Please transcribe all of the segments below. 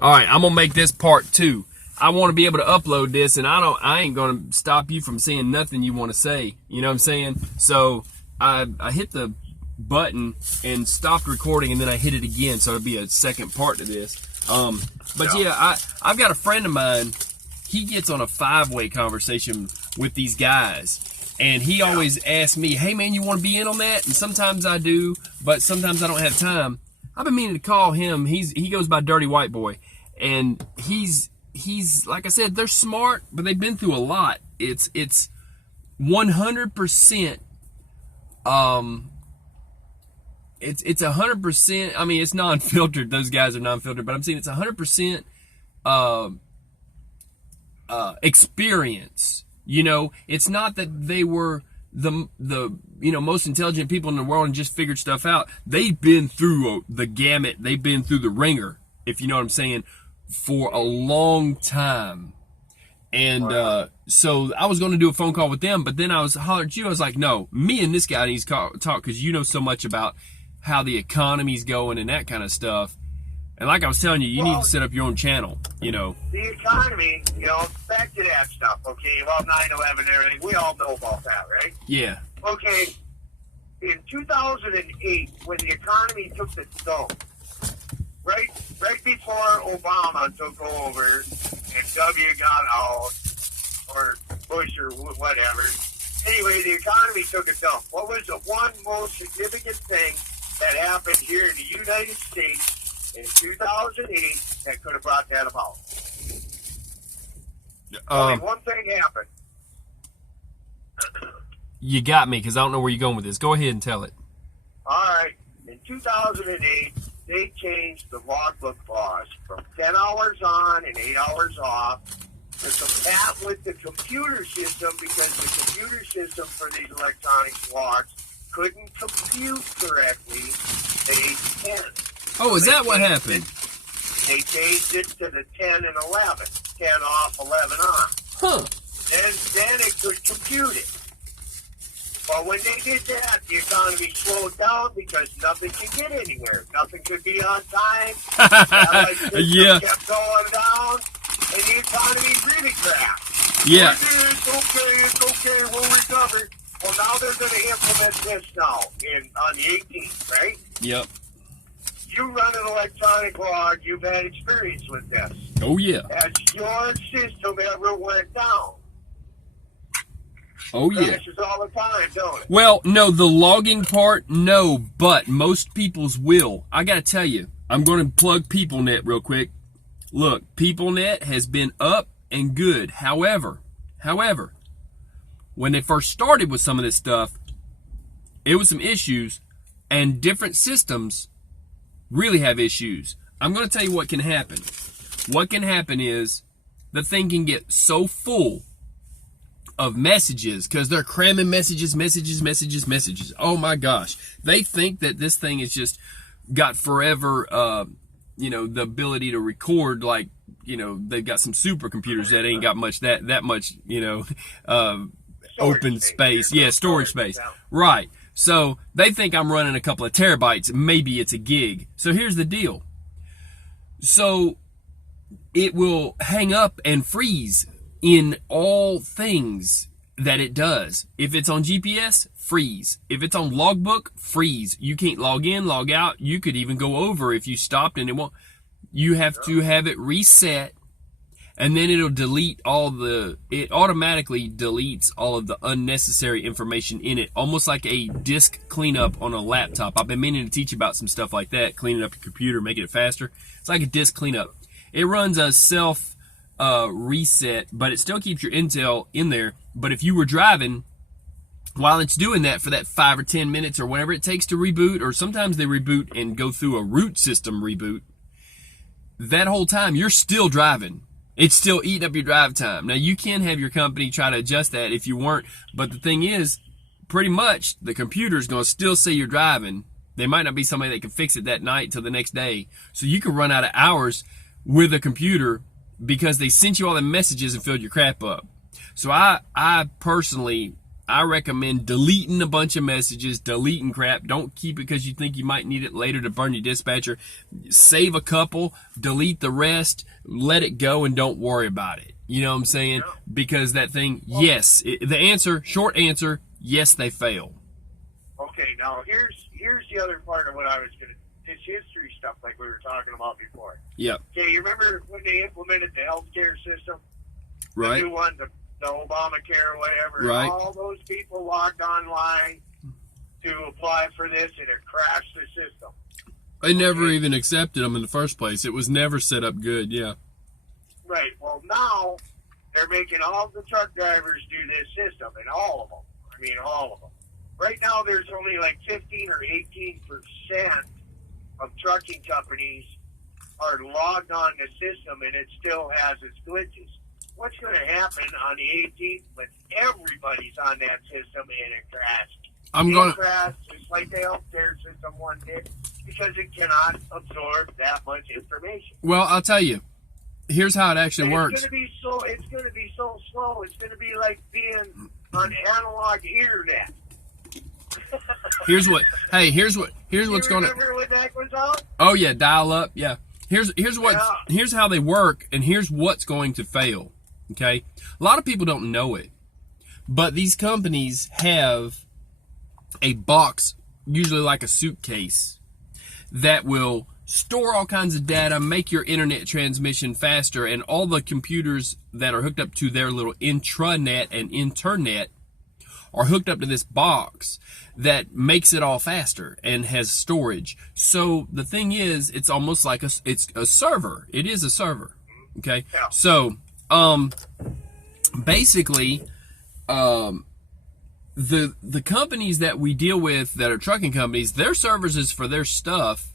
All right, I'm gonna make this part 2. I want to be able to upload this, and I ain't gonna stop you from saying nothing you want to say. You know what I'm saying? So I hit the button and stopped recording, and then I hit it again, so it'll be a second part to this. But yeah, I've got a friend of mine. He gets on a 5-way conversation with these guys, and he always asks me, "Hey man, you want to be in on that?" And sometimes I do, but sometimes I don't have time. I've been meaning to call him. He goes by Dirty White Boy, and he's like I said, they're smart, but they've been through a lot. It's 100%. It's 100%. I mean, it's non-filtered. Those guys are non-filtered, but I'm saying it's 100% experience. You know, it's not that they were the most intelligent people in the world and just figured stuff out. They've been through the gamut. They've been through the ringer, if you know what I'm saying, for a long time. And so I was going to do a phone call with them, but then I was hollering at you. I was like, no, me and this guy need to talk, because you know so much about how the economy's going and that kind of stuff. And like I was telling you, you need to set up your own channel, you know. The economy, back to that stuff, okay, about 9/11 and everything, we all know about that, right? Yeah. Okay, in 2008, when the economy took the dump, right before Obama took over and W got out, or Bush or whatever, anyway, the economy took a dump. What was the one most significant thing that happened here in the United States in 2008 that could have brought that about? Only one thing happened. You got me, because I don't know where you're going with this. Go ahead and tell it. All right. In 2008, they changed the logbook laws from 10 hours on and 8 hours off to combat with the computer system, because the computer system for these electronic logs couldn't compute correctly page 10. Oh, is that what happened? They changed it to the 10 and 11. 10 off, 11 on. Huh. Then it could compute it. But when they did that, the economy slowed down because nothing could get anywhere. Nothing could be on time. Yeah. Kept going down, and the economy really crashed. Yeah. It's okay, we'll recover. Well, now they're going to implement this now on the 18th, right? Yep. You run an electronic log, you've had experience with this. Oh, yeah. Has your system ever went down? Oh, yeah. Crashes all the time, don't it? Well, no, the logging part, no, but most people's will. I got to tell you, I'm going to plug PeopleNet real quick. Look, PeopleNet has been up and good. However, when they first started with some of this stuff, it was some issues, and different systems really have issues. I'm going to tell you what can happen. What can happen is the thing can get so full of messages, because they're cramming messages. Oh my gosh. They think that this thing has just got forever, the ability to record, like, they've got some supercomputers that ain't got much, that much, open space. Yeah, storage space. Right. So they think I'm running a couple of terabytes. Maybe it's a gig. So here's the deal. So it will hang up and freeze in all things that it does. If it's on GPS, freeze. If it's on logbook, freeze. You can't log in, log out. You could even go over if you stopped and it won't. You have to have it reset, and then it'll delete it automatically deletes all of the unnecessary information in it, almost like a disk cleanup on a laptop. I've been meaning to teach you about some stuff like that, cleaning up your computer, making it faster. It's like a disk cleanup. It runs a self reset, but it still keeps your intel in there. But if you were driving while it's doing that for that 5 or 10 minutes or whatever it takes to reboot, or sometimes they reboot and go through a root system reboot, that whole time you're still driving. It's still eating up your drive time. Now, you can have your company try to adjust that if you weren't, but the thing is, pretty much the computer's going to still say you're driving. There might not be somebody that can fix it that night till the next day. So you can run out of hours with a computer because they sent you all the messages and filled your crap up. So I personally I recommend deleting a bunch of messages, deleting crap. Don't keep it because you think you might need it later to burn your dispatcher. Save a couple, delete the rest, let it go, and don't worry about it. You know what I'm saying? Yeah. Because that thing, yes. Short answer, yes, they fail. Okay, now here's the other part of what I was going to, this history stuff like we were talking about before. Yep. Okay, you remember when they implemented the healthcare system? Right. The new one, the Obamacare or whatever. Right. All those people logged online to apply for this, and it crashed the system. They never even accepted them in the first place. It was never set up good, yeah. Right. Well, now they're making all the truck drivers do this system, and all of them. I mean, all of them. Right now, there's only like 15 or 18% of trucking companies are logged on the system, and it still has its glitches. What's going to happen on the 18th when everybody's on that system and it crashed? Crashed just like the healthcare system one did because it cannot absorb that much information. Well, I'll tell you. Here's how it actually works. It's going to be so slow. It's going to be like being on analog internet. Here's what's going to. Remember when that was out? Oh yeah, dial up. Yeah. Here's how they work, and here's what's going to fail. Okay, a lot of people don't know it, but these companies have a box, usually like a suitcase, that will store all kinds of data, make your internet transmission faster, and all the computers that are hooked up to their little intranet and internet are hooked up to this box that makes it all faster and has storage. So the thing is, it's almost like it's a server. It is a server. Okay. Yeah. So, basically, the companies that we deal with that are trucking companies, their servers is for their stuff.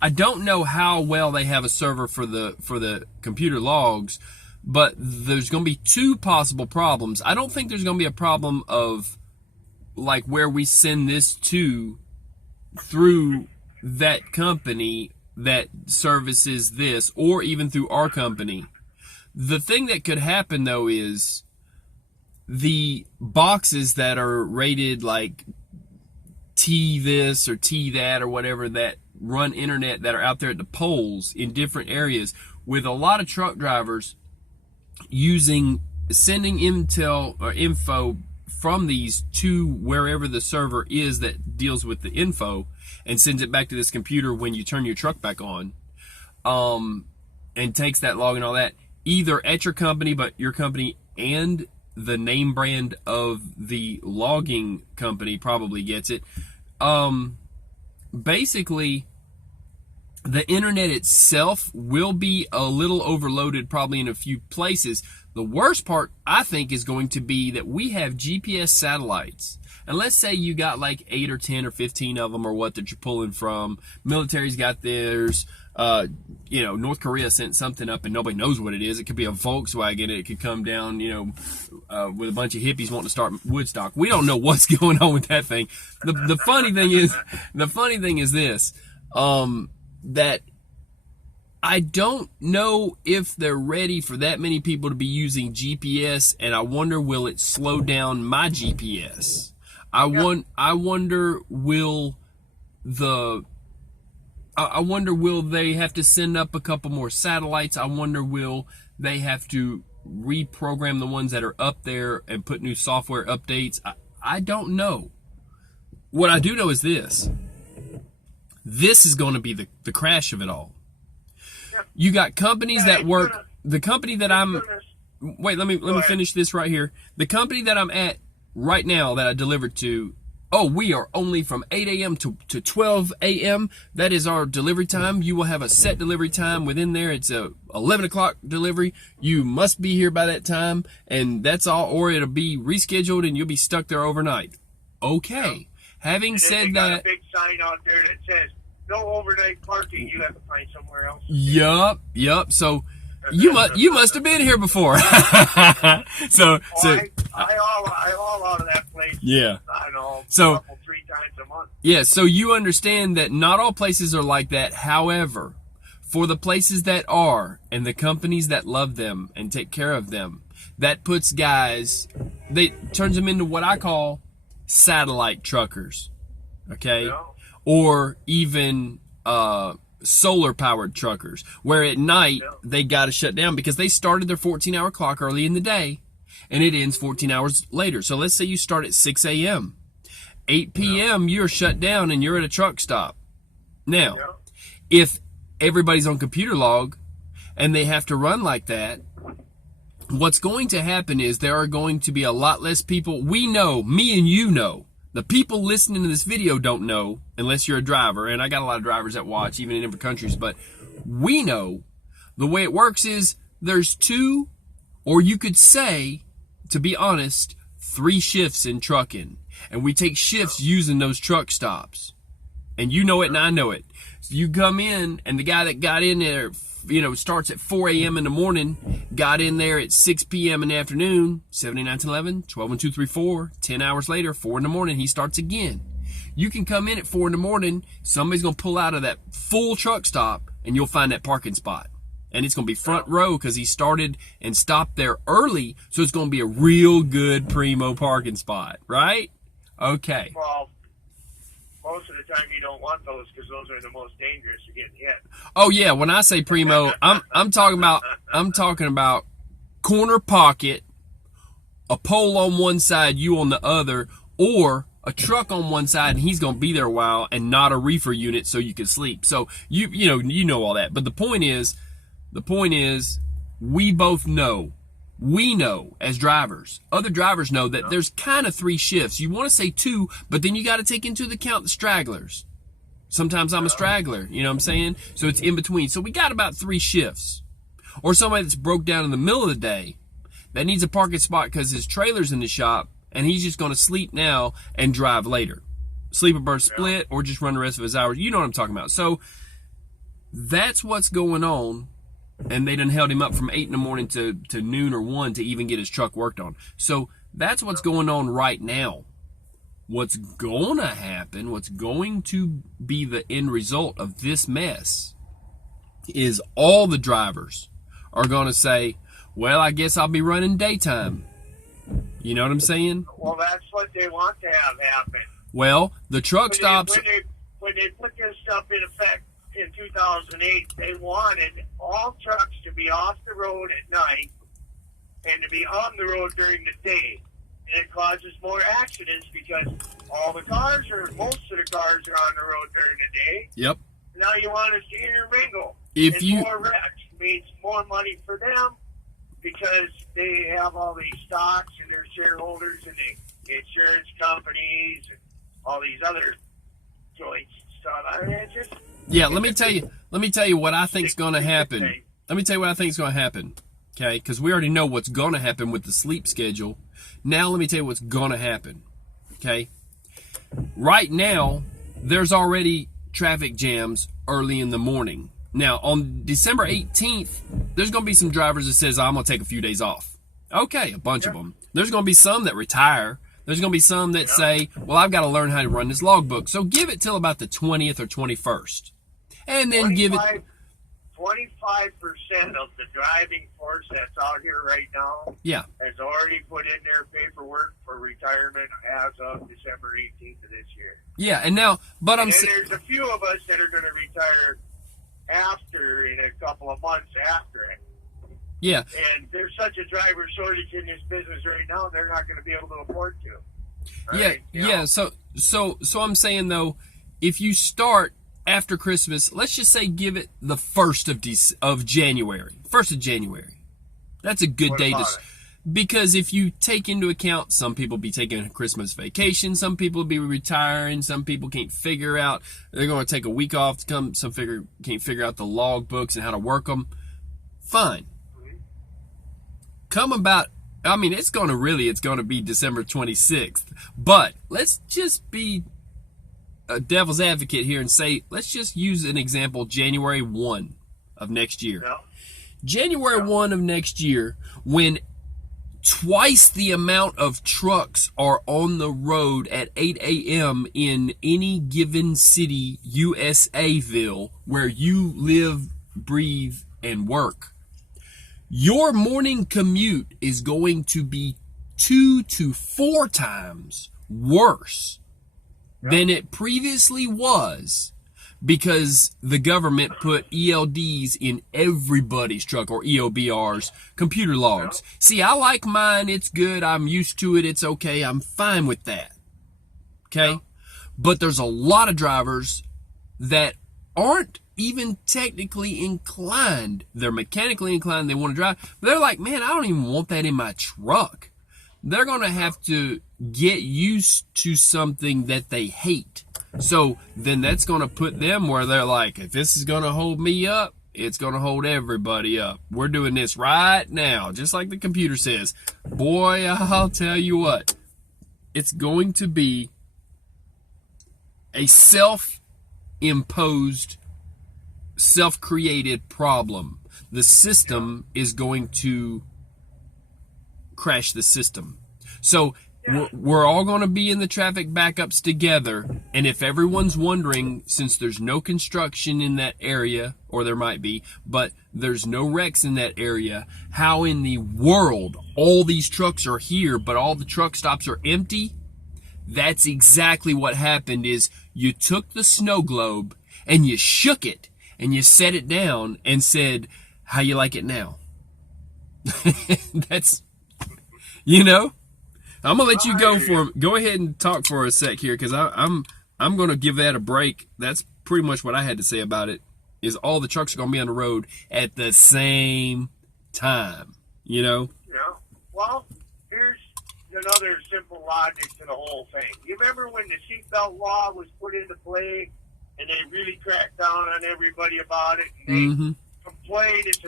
I don't know how well they have a server for the computer logs, but there's going to be two possible problems. I don't think there's going to be a problem of like where we send this to through that company that services this, or even through our company. The thing that could happen though is the boxes that are rated like T this or T that or whatever, that run internet, that are out there at the poles in different areas, with a lot of truck drivers sending intel or info from these to wherever the server is that deals with the info, and sends it back to this computer when you turn your truck back on, and takes that log and all that, either at your company, but your company and the name brand of the logging company probably gets it. Basically, the internet itself will be a little overloaded probably in a few places. The worst part, I think, is going to be that we have GPS satellites. And let's say you got like 8 or 10 or 15 of them or what that you're pulling from. Military's got theirs. North Korea sent something up and nobody knows what it is. It could be a Volkswagen. It could come down, with a bunch of hippies wanting to start Woodstock. We don't know what's going on with that thing. The funny thing is this, that I don't know if they're ready for that many people to be using GPS, and I wonder, will it slow down my GPS? I wonder will they have to send up a couple more satellites? I wonder will they have to reprogram the ones that are up there and put new software updates? I don't know. What I do know is this. This is going to be the crash of it all. You got companies that work. The company that I'm. Wait, let me finish this right here. The company that I'm at right now that I delivered to. Oh, we are only from 8 a.m. to 12 a.m. That is our delivery time. You will have a set delivery time within there. It's a 11 o'clock delivery. You must be here by that time, and that's all. Or it'll be rescheduled, and you'll be stuck there overnight. Okay. Having said that, a big sign out there that says no overnight parking. You have to find somewhere else. Yup. So you must have been here before. I haul out of that place. Yeah. I don't know. So 3 times a month. Yeah. So you understand that not all places are like that. However, for the places that are, and the companies that love them and take care of them, That puts guys, turns them into what I call satellite truckers, okay? Yeah. Or even solar powered truckers, where at night they got to shut down because they started their 14-hour clock early in the day and it ends 14 hours later. So let's say you start at 6 a.m. 8 p.m. you're shut down and you're at a truck stop. Now, if everybody's on computer log and they have to run like that, what's going to happen is there are going to be a lot less people. We know, me and you know. The people listening to this video don't know, unless you're a driver, and I got a lot of drivers that watch, even in different countries, but we know the way it works is there's 2, or you could say, to be honest, 3 shifts in trucking. And we take shifts using those truck stops. And you know it and I know it. So you come in, and the guy that got in there, starts at 4 a.m. in the morning, got in there at 6 p.m. in the afternoon, 79 to 11, 12 and 2, 3, 4, 10 hours later, 4 in the morning, he starts again. You can come in at 4 in the morning, somebody's going to pull out of that full truck stop, and you'll find that parking spot. And it's going to be front row because he started and stopped there early, so it's going to be a real good primo parking spot, right? Okay. Well, most of the time you don't want those because those are the most dangerous to get hit. Oh yeah, when I say primo, I'm talking about corner pocket, a pole on one side, you on the other, or a truck on one side and he's going to be there a while and not a reefer unit so you can sleep. So you know all that. But the point is we both know. We know as drivers, other drivers know that there's kind of 3 shifts. You want to say 2, but then you got to take into account the stragglers. Sometimes I'm a straggler, you know what I'm saying? So it's in between. So we got about 3 shifts. Or somebody that's broke down in the middle of the day that needs a parking spot because his trailer's in the shop and he's just going to sleep now and drive later. Sleep a burst split or just run the rest of his hours. You know what I'm talking about. So that's what's going on. And they done held him up from 8 in the morning to noon or 1 to even get his truck worked on. So that's what's going on right now. What's going to happen, what's going to be the end result of this mess is all the drivers are going to say, well, I guess I'll be running daytime. You know what I'm saying? Well, that's what they want to have happen. Well, the truck stops. When they put this stuff in effect in 2008, they wanted all trucks to be off the road at night and to be on the road during the day. And it causes more accidents because most of the cars are on the road during the day. Yep. Now you want us to intermingle. More wrecks means more money for them because they have all these stocks and their shareholders and the insurance companies and all these other joints and stuff. I mean, it's just... Yeah, let me tell you what I think's going to happen. Let me tell you what I think's going to happen. Okay? Because we already know what's going to happen with the sleep schedule. Now let me tell you what's going to happen. Okay? Right now, there's already traffic jams early in the morning. Now, on December 18th, there's going to be some drivers that says, I'm going to take a few days off. Okay, a bunch of them. There's going to be some that retire. There's going to be some that say, well, I've got to learn how to run this logbook. So give it till about the 20th or 21st. And then give it... 25% of the driving force that's out here right now has already put in their paperwork for retirement as of December 18th of this year. Yeah, and now... And there's a few of us that are going to retire in a couple of months after it. Yeah. And there's such a driver shortage in this business right now, they're not going to be able to afford to. Right? So I'm saying, though, if you start after Christmas, let's just say give it the 1st of January. 1st of January. That's a good day to... Because if you take into account, some people be taking a Christmas vacation, some people be retiring, some people can't figure out, they're going to take a week off to come, can't figure out the log books and how to work them. Fine. It's going to be December 26th. But let's just be a devil's advocate here and say, let's just use an example, January 1 of next year. Yeah. January 1 of next year, when twice the amount of trucks are on the road at 8 a.m. in any given city, USAville, where you live, breathe, and work. your morning commute is going to be 2 to 4 times worse than it previously was, because the government put ELDs in everybody's truck, or EOBRs, computer logs. See, I like mine. It's good. I'm used to it. It's okay. I'm fine with that. Okay? But there's a lot of drivers that aren't even technically inclined. They're mechanically inclined. They want to drive. But they're like, man, I don't even want that in my truck. They're going to have to get used to something that they hate. So then that's going to put them where they're like, if this is going to hold me up, it's going to hold everybody up. We're doing this right now, just like the computer says. Boy, I'll tell you what, it's going to be a self-imposed, self-created problem. The system is going to crash the system. So we're all going to be in the traffic backups together. And if everyone's wondering, since there's no construction in that area, or there might be, but there's no wrecks in that area, how in the world all these trucks are here, but all the truck stops are empty? That's exactly what happened. Is you took the snow globe and you shook it and you set it down and said, how you like it now? That's, you know, I'm gonna let you go ahead and talk for a sec here, because I'm gonna give that a break. That's pretty much what I had to say about it. Is all the trucks are gonna be on the road at the same time, you know? Yeah. Well, here's another simple logic to the whole thing. You remember when the seatbelt law was put into play, and they really cracked down on everybody about it, and they complained it's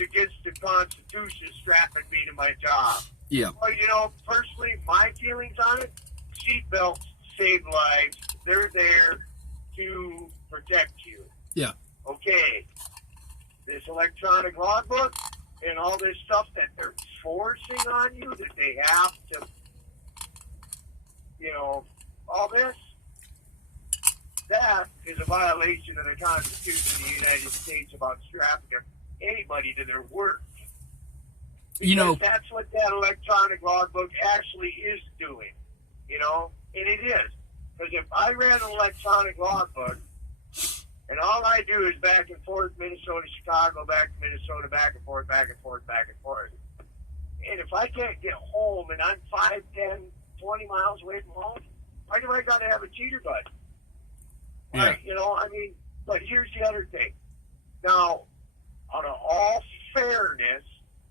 against the Constitution strapping me to my job. Yeah. Well, you know, personally, my feelings on it, seatbelts save lives. They're there to protect you. Yeah. Okay. This electronic logbook and all this stuff that they're forcing on you, that they have to, you know, all this, that is a violation of the Constitution of the United States about strapping anybody to their work. Because you know, that's what that electronic logbook actually is doing, you know, and it is. Because if I ran an electronic logbook and all I do is back and forth, Minnesota, Chicago, back to Minnesota, back and forth, back and forth, back and forth, and if I can't get home and I'm 5, 10, 20 miles away from home, why do I got to have a cheater bud? Yeah. Right, you know, I mean, but here's the other thing. Now, out of all fairness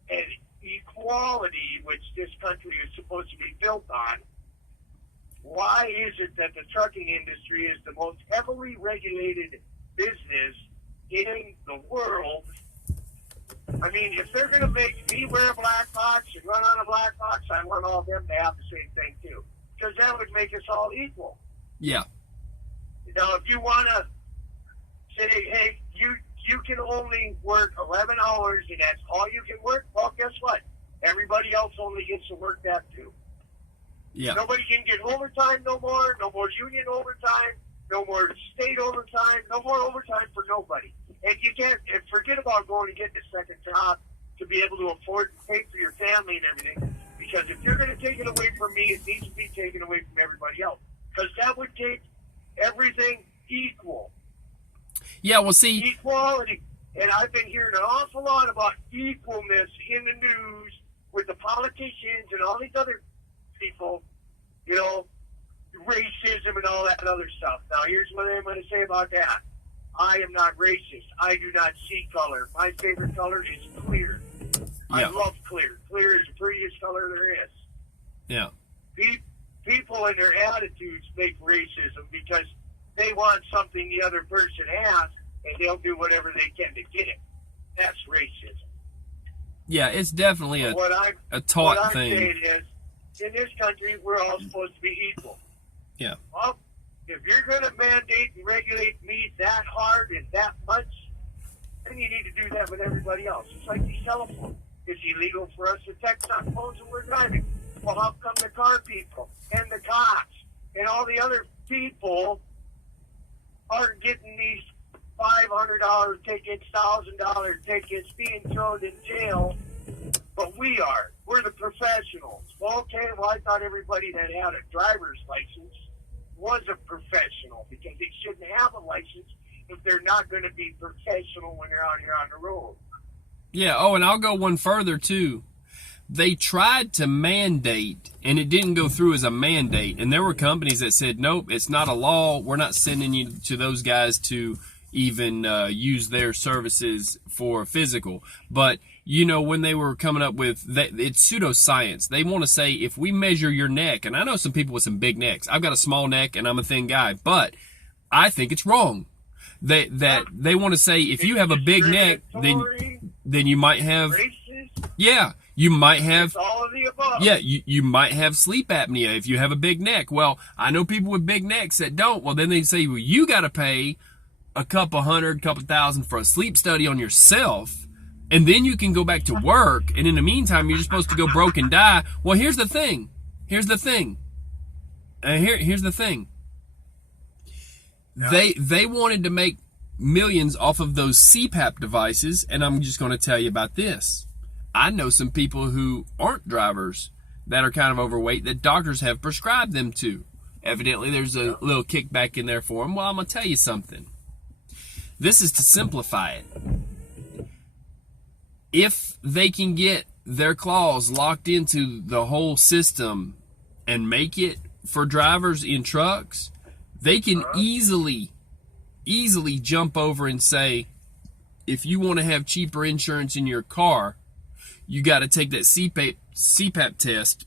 and equality, which this country is supposed to be built on, why is it that the trucking industry is the most heavily regulated business in the world? I mean, if they're going to make me wear a black box and run on a black box, I want all of them to have the same thing too, because that would make us all equal. Yeah. Now, if you want to say, hey, you can only work 11 hours and that's all you can work, well, guess what? Everybody else only gets to work that too. Yeah. Nobody can get overtime no more union overtime, no more state overtime, no more overtime for nobody. And you can't, and forget about going and getting a second job to be able to afford to pay for your family and everything. Because if you're going to take it away from me, it needs to be taken away from everybody else. Because that would take everything equal. Yeah, well, see, Equality. And I've been hearing an awful lot about equalness in the news with the politicians and all these other people, you know, racism and all that other stuff. Now, here's what I'm going to say about that. I am not racist. I do not see color. My favorite color is clear. I love clear. Clear is the prettiest color there is. Yeah. People and their attitudes make racism because they want something the other person has, and they'll do whatever they can to get it. That's racism. Yeah, it's definitely a taught thing. What I'm saying is, in this country, we're all supposed to be equal. Yeah. Well, if you're going to mandate and regulate me that hard and that much, then you need to do that with everybody else. It's like these telephones. It's illegal for us to text on phones when we're driving. Well, how come the car people and the cops and all the other people aren't getting these $500 tickets, $1,000 tickets, being thrown in jail. But we are. We're the professionals. Well, okay, well, I thought everybody that had a driver's license was a professional, because they shouldn't have a license if they're not going to be professional when they're out here on the road. Yeah, oh, and I'll go one further, too. They tried to mandate, and it didn't go through as a mandate. And there were companies that said, nope, it's not a law. We're not sending you to those guys to even use their services for physical. But, you know, when they were coming up with that, it's pseudoscience. They want to say, if we measure your neck, and I know some people with some big necks. I've got a small neck, and I'm a thin guy. But I think it's wrong. They want to say, if you have a big neck, then you might have... Yeah, you might have... all of the above. Yeah, you might have sleep apnea if you have a big neck. Well, I know people with big necks that don't. Well, then they say, well, you got to pay a couple thousand for a sleep study on yourself, and then you can go back to work, and in the meantime, you're just supposed to go broke and die. Well, here's the thing. Here's the thing. Yeah. They wanted to make millions off of those CPAP devices, and I'm just going to tell you about this. I know some people who aren't drivers that are kind of overweight that doctors have prescribed them to. Evidently, there's a little kickback in there for them. Well, I'm going to tell you something. This is to simplify it. If they can get their claws locked into the whole system and make it for drivers in trucks, they can easily jump over and say, if you want to have cheaper insurance in your car, you got to take that CPAP test,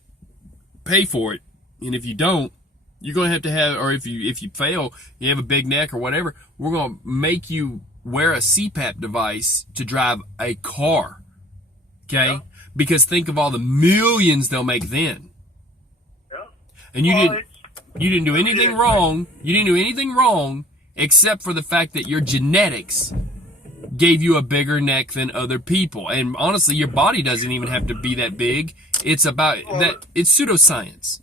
pay for it, and if you don't, you're going to have, or if you fail, you have a big neck or whatever, we're going to make you wear a CPAP device to drive a car. Okay? Yeah. Because think of all the millions they'll make then. Yeah. And you didn't do anything wrong. You didn't do anything wrong except for the fact that your genetics gave you a bigger neck than other people. And honestly, your body doesn't even have to be that big. It's about that. It's pseudoscience.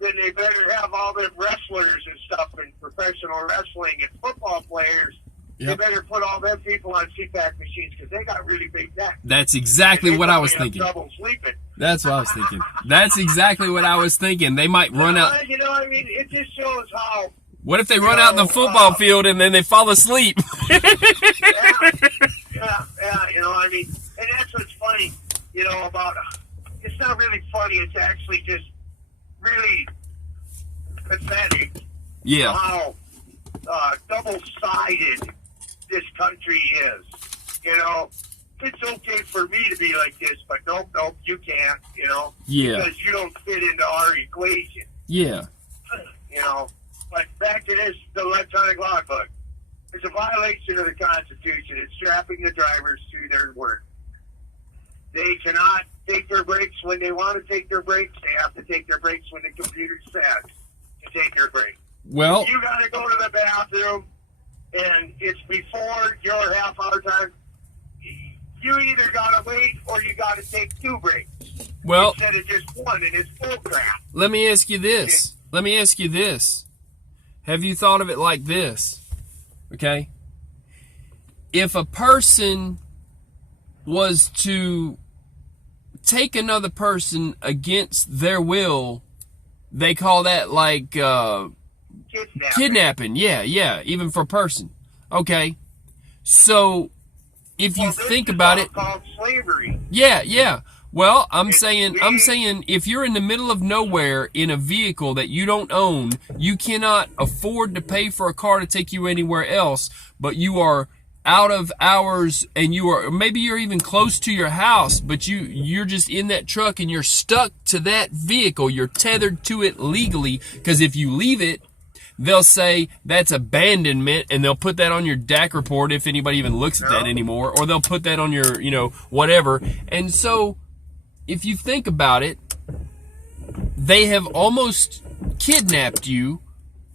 Then they better have all them wrestlers and stuff in professional wrestling and football players. Yep. They better put all them people on CPAP machines because they got really big necks. That's exactly what I was thinking. Trouble sleeping. That's what I was thinking. That's exactly what I was thinking. They might run out. You know what I mean? It just shows how. What if they run out in the football field and then they fall asleep? Yeah, you know what I mean? And that's what's funny, you know, about, it's not really funny, it's actually just really pathetic. Yeah. How double-sided this country is. You know, it's okay for me to be like this, but nope, you can't, you know? Yeah. Because you don't fit into our equation. Yeah. You know? But back to this, the electronic logbook. It's a violation of the Constitution. It's strapping the drivers to their work. They cannot take their breaks when they want to take their breaks. They have to take their breaks when the computer says to take their break. Well, if you got to go to the bathroom and it's before your half-hour time, you either got to wait or you got to take 2 breaks. Well, instead of just 1, and it's bull crap. Let me ask you this. Have you thought of it like this? Okay? If a person was to take another person against their will, they call that like kidnapping. Yeah, even for a person. Okay? So, if you think about it... called slavery. Yeah. Well, I'm saying if you're in the middle of nowhere in a vehicle that you don't own, you cannot afford to pay for a car to take you anywhere else, but you are out of hours and maybe you're even close to your house, but you're just in that truck and you're stuck to that vehicle. You're tethered to it legally, because if you leave it, they'll say that's abandonment, and they'll put that on your DAC report if anybody even looks at that anymore, or they'll put that on your, whatever. And so, if you think about it, they have almost kidnapped you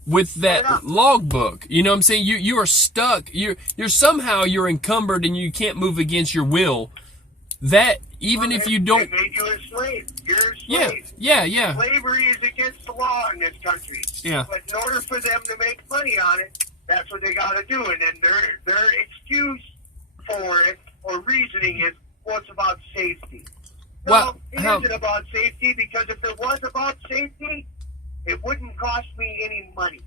with that logbook. You know what I'm saying? You are stuck. You're encumbered and you can't move against your will. That even if you don't, they made you a slave. You're a slave. Yeah. Slavery is against the law in this country. Yeah. But in order for them to make money on it, That's what they got to do. And then their excuse for it or reasoning is, well, it's about safety. No, it isn't about safety, because if it was about safety, it wouldn't cost me any money.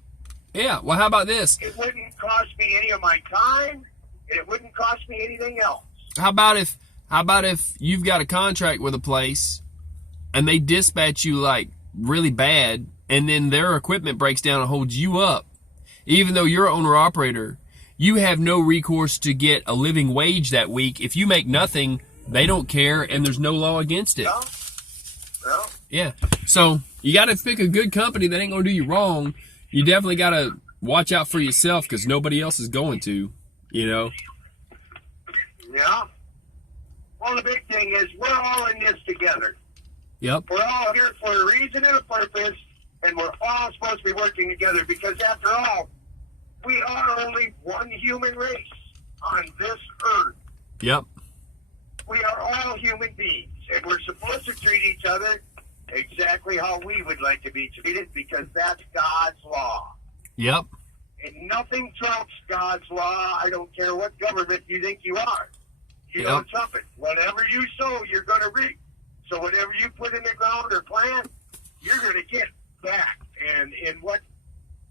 Yeah, well, how about this? It wouldn't cost me any of my time. It wouldn't cost me anything else. How about if you've got a contract with a place and they dispatch you like really bad, and then their equipment breaks down and holds you up, even though you're an owner-operator, you have no recourse to get a living wage that week. If you make nothing, they don't care, and there's no law against it. No. Yeah. So you got to pick a good company that ain't going to do you wrong. You definitely got to watch out for yourself, because nobody else is going to, you know. Yeah. Well, the big thing is we're all in this together. Yep. We're all here for a reason and a purpose, and we're all supposed to be working together, because after all, we are only one human race on this earth. Yep. We are all human beings, and we're supposed to treat each other exactly how we would like to be treated, because that's God's law. Yep. And nothing trumps God's law. I don't care what government you think you are. You don't trump it. Whatever you sow, you're going to reap. So whatever you put in the ground or plant, you're going to get back. And in what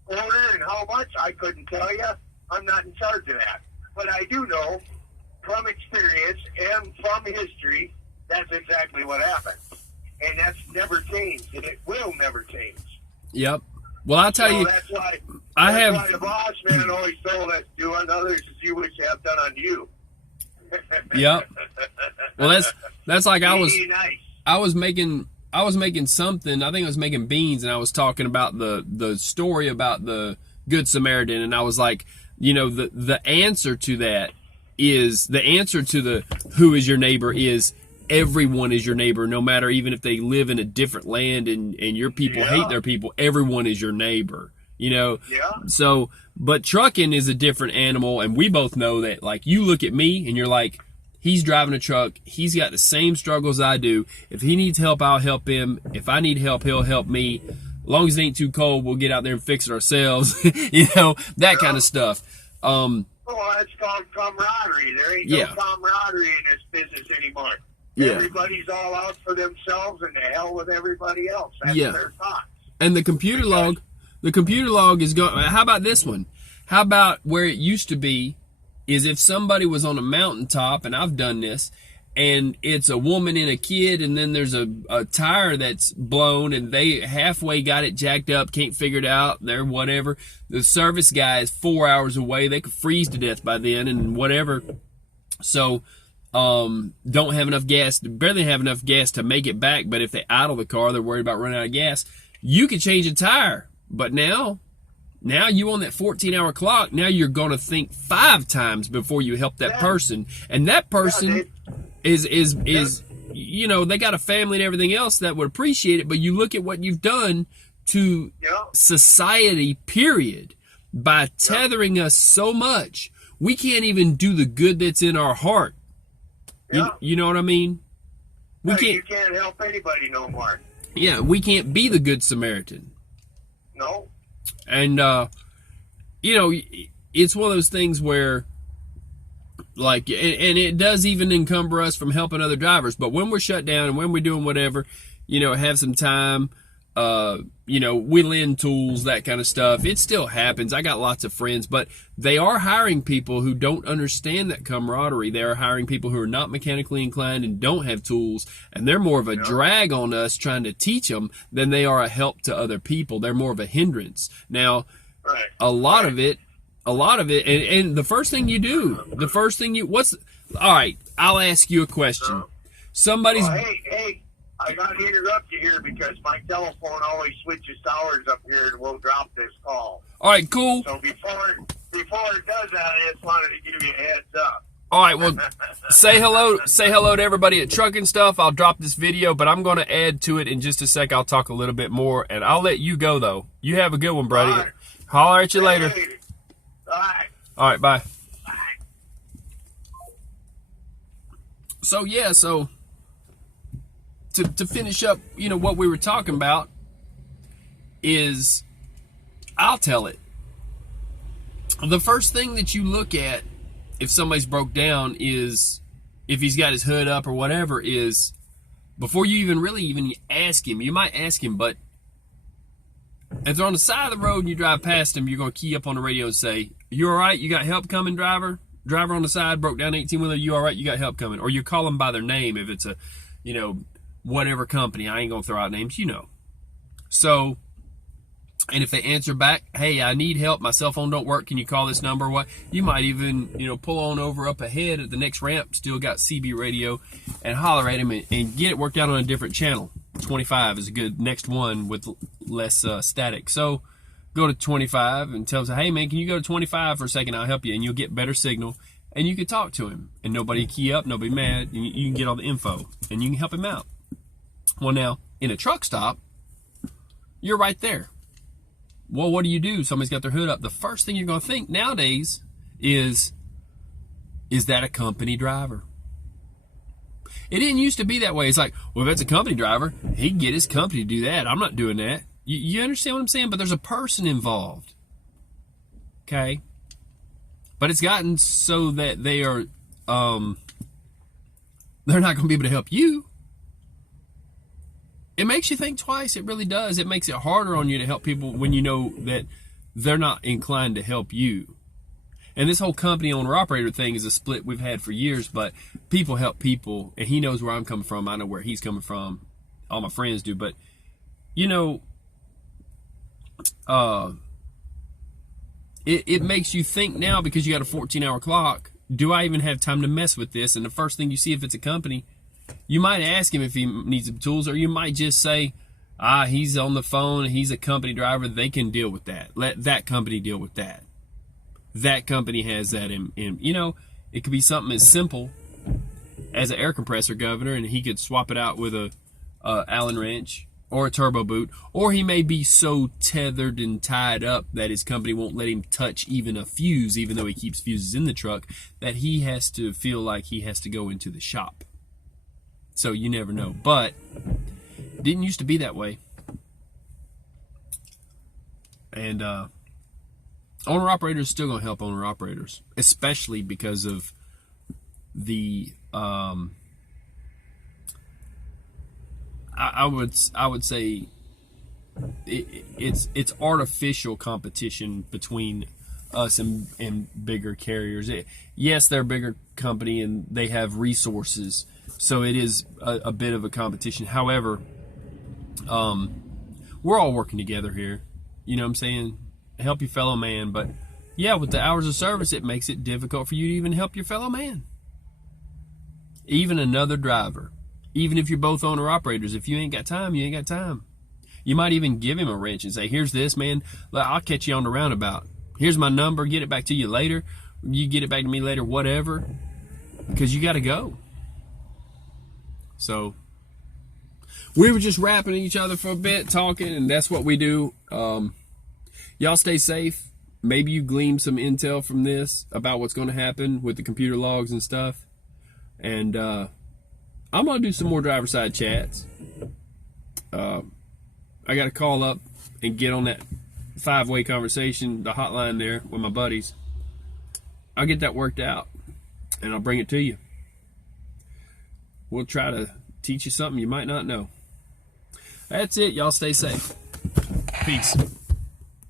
order and how much, I couldn't tell you. I'm not in charge of that. But I do know from experience and from history, that's exactly what happened. And that's never changed, and it will never change. Yep. Well, I'll tell you, that's why the boss man always told us, do unto others as you wish to have done unto you. Yep. Well, that's like I was making something. I think I was making beans, and I was talking about the story about the Good Samaritan, and I was like, you know, the answer to that is, the answer to the who is your neighbor is everyone is your neighbor, no matter, even if they live in a different land and your people hate their people, everyone is your neighbor, you know? Yeah. So, but trucking is a different animal, and we both know that. Like, you look at me and you're like, he's driving a truck, he's got the same struggles I do. If he needs help, I'll help him. If I need help, he'll help me. As long as it ain't too cold, we'll get out there and fix it ourselves. You know, that kind of stuff. Well, that's called camaraderie. There ain't no camaraderie in this business anymore. Yeah. Everybody's all out for themselves, and the hell with everybody else. That's their thoughts. And the computer log is going. How about this one? How about where it used to be is if somebody was on a mountaintop, and I've done this, and it's a woman and a kid, and then there's a tire that's blown, and they halfway got it jacked up, can't figure it out, they're whatever. The service guy is 4 hours away. They could freeze to death by then and whatever. So, don't have enough gas, barely have enough gas to make it back, but if they idle the car, they're worried about running out of gas. You can change a tire, but now you on that 14-hour clock, now you're going to think 5 times before you help that person. And that person is you know, they got a family and everything else that would appreciate it, but you look at what you've done to society, period, by tethering us so much. We can't even do the good that's in our heart. You know what I mean? You can't help anybody no more. Yeah, we can't be the Good Samaritan. No. And, you know, it's one of those things where, like, and it does even encumber us from helping other drivers. But when we're shut down and when we're doing whatever, you know, have some time, you know, we lend tools, that kind of stuff. It still happens. I got lots of friends, but they are hiring people who don't understand that camaraderie. They are hiring people who are not mechanically inclined and don't have tools, and they're more of a drag on us trying to teach them than they are a help to other people. They're more of a hindrance. Now, a lot of it, and the first thing you do, all right, I'll ask you a question. Somebody's... Hey, I got to interrupt you here because my telephone always switches towers up here, and we'll drop this call. All right, cool. So before it does that, I just wanted to give you a heads up. All right, well, say hello to everybody at Truckin' Stuff. I'll drop this video, but I'm going to add to it in just a sec. I'll talk a little bit more, and I'll let you go, though. You have a good one, buddy. Right. Holler at you later. Bye. All right, bye. Bye. So, to finish up, you know, what we were talking about is, I'll tell it. The first thing that you look at if somebody's broke down is, if he's got his hood up or whatever, is before you even ask him. You might ask him, but if they're on the side of the road and you drive past them, you're going to key up on the radio and say, "You all right? You got help coming, driver? Driver on the side, broke down 18-wheeler, you all right? You got help coming?" Or you call them by their name if it's a, whatever company. I ain't going to throw out names, So, and if they answer back, "Hey, I need help. My cell phone don't work. Can you call this number?" Or what? You might even, pull on over up ahead at the next ramp, still got CB radio, and holler at him and get it worked out on a different channel. 25 is a good next one with less static. So go to 25 and tell him, "Hey man, can you go to 25 for a second? I'll help you," and you'll get better signal, and you can talk to him, and nobody key up, nobody mad, and you can get all the info, and you can help him out. Well, now in a truck stop, you're right there. Well, what do? Somebody's got their hood up. The first thing you're going to think nowadays is that a company driver? It didn't used to be that way. It's like, well, if it's a company driver, he can get his company to do that. I'm not doing that. You understand what I'm saying? But there's a person involved. Okay? But it's gotten so that they are, they're not going to be able to help you. It makes you think twice. It really does. It makes it harder on you to help people when you know that they're not inclined to help you. And this whole company owner-operator thing is a split we've had for years, but people help people, and he knows where I'm coming from. I know where he's coming from. All my friends do. But, it makes you think now, because you got a 14-hour clock, do I even have time to mess with this? And the first thing you see, if it's a company, you might ask him if he needs some tools, or you might just say, he's on the phone, he's a company driver, they can deal with that. Let that company deal with that. That company has that in it could be something as simple as an air compressor governor, and he could swap it out with a Allen wrench or a turbo boot, or he may be so tethered and tied up that his company won't let him touch even a fuse, even though he keeps fuses in the truck, that he has to feel like he has to go into the shop. So you never know. But it didn't used to be that way. And owner-operators still going to help owner-operators, especially because of the, I would say it's artificial competition between us and bigger carriers. Yes, they're a bigger company and they have resources, so it is a bit of a competition. However, we're all working together here. You know what I'm saying? Help your fellow man. But yeah, with the hours of service, it makes it difficult for you to even help your fellow man. Even another driver. Even if you're both owner-operators, if you ain't got time, you ain't got time. You might even give him a wrench and say, "Here's this, man. I'll catch you on the roundabout. Here's my number. Get it back to you later. You get it back to me later, whatever." Because you got to go. So we were just rapping at each other for a bit, talking, and that's what we do. Y'all stay safe. Maybe you gleaned some intel from this about what's going to happen with the computer logs and stuff. And I'm going to do some more driver side chats. I got to call up and get on that 5-way conversation, the hotline there with my buddies. I'll get that worked out, and I'll bring it to you. We'll try to teach you something you might not know. That's it. Y'all stay safe. Peace.